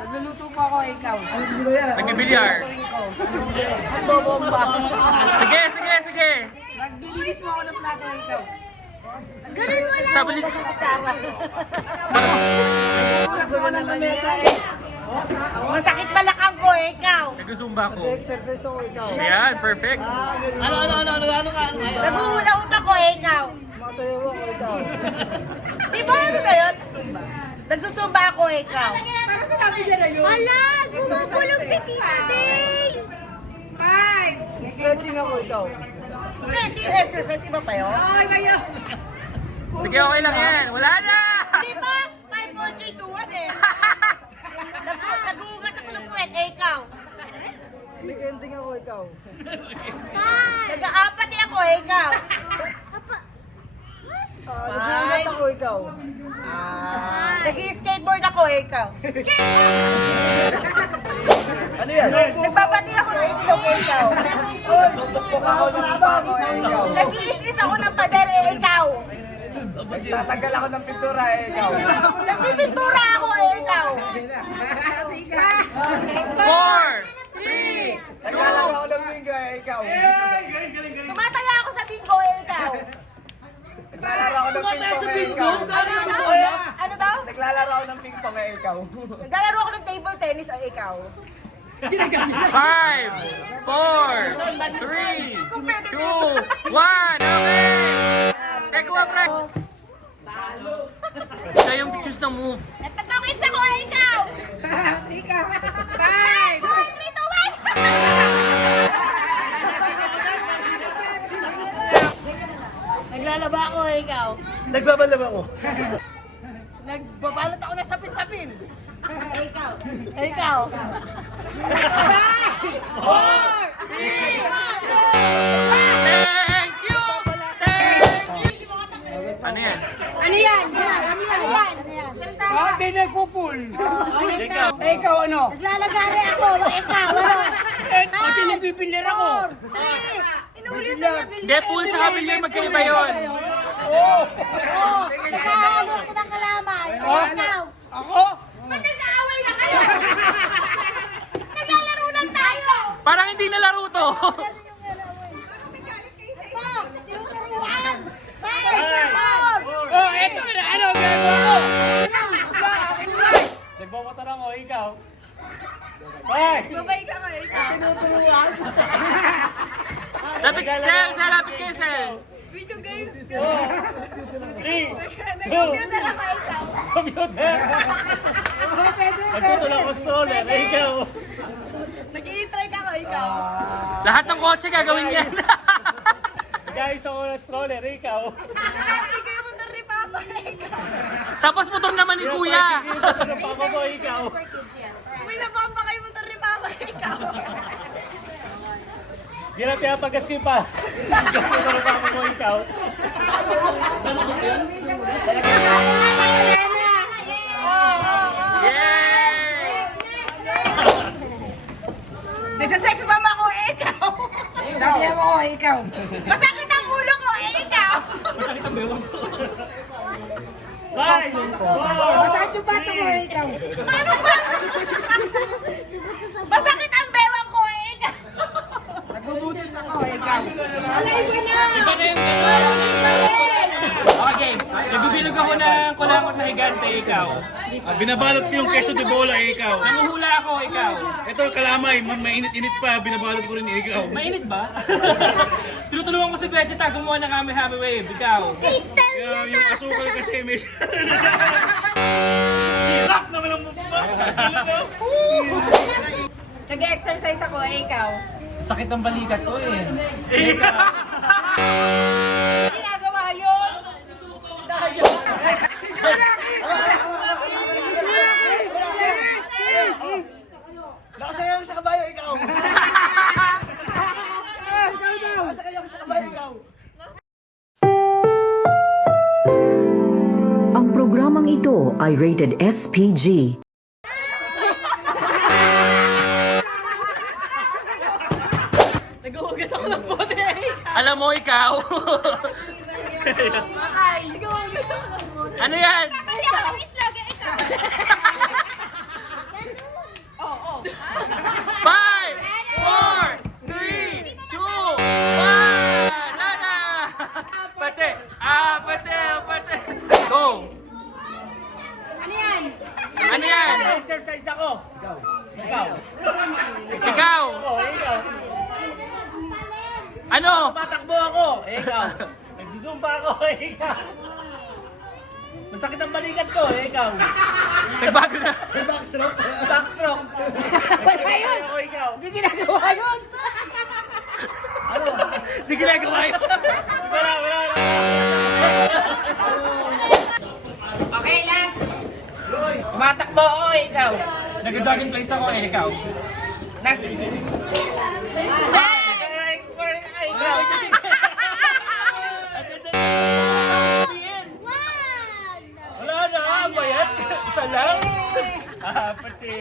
Nagluluto pa ako, ikaw. Nag-bilyar. Nagbobomba. Sige, sige, sige. Naglilinis mo ako ng plato, ikaw. Ganun wala. Sabi ni Gusto ko ng lamesa eh. Masakit balakang ko, ikaw. nag-zumba ko. Exercise ako, ikaw. Ayan, perfect. Ano Naguhula-hula ko, ikaw. Masayaw ako, ikaw. Di ba ano na yun? Nagsusumba ako, ikaw. Hala, gumugulog si Tita Day. Stretching ako, ikaw. Stretching exercise, iba pa yun? Sige, okay lang yan. Wala na! Di ba? 5, 4, 3, 2, 1 eh. Naguhugas ako ng puwet, ikaw. Nag-ending ako, ikaw. Nag-aapati ako, ikaw. Nag-iingat ako, ikaw. Nag-i-skateboard ako, ikaw. Ano yan? Nagbabati ako ng itlog, ikaw. Nagpupok ako ng bako, ikaw. Nag-iis-is ako ng pader, ikaw. Nagtatanggal ako ng pintura, ikaw. Nagpipintura ako, ikaw. 4, 3, Naglalaro ako ng bingo, ikaw. Tumataya ako sa bingo, ikaw. Naglalaro ako ng ping-pong, ikaw. Ano daw? Naglalaro ako ng ping-pong, ikaw. Naglalaro ako ng table tennis, ikaw. 5, 4, 3, 2, 1. Okay! Teka mo, pre. Ito yung choose ng move. Nagtatawid ako, ikaw. 5, 4, 3, 2, 1. Naglalaba ako, ikaw. Nagbabalaba ko. Nagbabalot ako ng sapin-sapin. Ikaw. Ikaw. 5, 4, 3, 2, 1. Thank you! Thank you! Ano yan? Ano yan? Ano yan? Hindi nagpupul. Ikaw. Ikaw ano? Naglalagari ako. Ikaw, ano? Pati nagbibilir ako. 3. Inuulit na niya. Hindi, pool sa bilyar magkaiba yun. Naglalagari ako ng kalamay. Ikaw. Ako? Ba't nag-aaway na kayo? Naglalaro lang tayo. Parang hindi nalaro to. Tinuturuan. 5, 4. Oh, eto na. Ano gagawa ko? Nagbamotor ako, ikaw. Babay ka kayo. Lapit, Sel, lapit kayo, Sel. Video games. 3, Nag-computer ako ikaw. computer. Nagtutulak ko stroller, ikaw. Nag-i-try ka ko ikaw. Lahat ng kotse gagawin yan. Guys, ako na stroller, ikaw. Kasi kayo mo ni Papa ikaw. Tapos motor naman ni Kuya. Papa mo, ikaw. May nabamba kayo mo ni Papa ikaw. Di na pinapagas-skip pa. Ikaw na papa mo, ikaw. Yay! Nagsasex mama ko, ikaw. Sasayaw ako, ikaw. Masakit ang ulo ko, ikaw. Bye! Masakit yung pato ko, ikaw. Ano ba? Masakit ang bewang ko, ikaw. Nagbubutos ako, ikaw. Iba na yung okay, nagbibilog ako ng kulakot na higante, ikaw. Binabalot ko yung queso de bola, ikaw. Nanguhula ako, ikaw. Ito, kalamay, mainit-init pa, binabalot ko rin, ikaw. Mainit ba? Tinutulungan ko si Vegeta gumawa ng Kami Happy Wave, ikaw. Crystal Kaya yun yung na. asukal kasi may... Hirap naman ang mukha. Nag-exercise ako, ikaw. Sakit ng balikat ko eh. Ginagawa yun. Nakasayaw sa kabayo, ikaw. Nakasayaw sa kabayo, ikaw. Ang programang ito ay rated SPG. Naghuhugas ako ng bote. Alam mo, ikaw. Ano yan? Kasi ako ng itlog, eh, ikaw. 5, 4, 3, 2, 1! Lana! Pati! Pati! Go! Ano yan? Exercise ako. Ikaw. Ikaw! Ano? Patakbo ako. Ikaw. Nagsusumpa ako. Ikaw. Masakit ang balikat ko. Ikaw. Nagbago na. Backstroke. Wala yun. Ako ikaw. Hindi ginagawa yun. Di ginagawa yun. Wala. Okay, last. Tumatakbo ako, eh, ikaw. Nag-jogging place ako eh, ikaw. Wala na, bayad. Isa lang. Pati.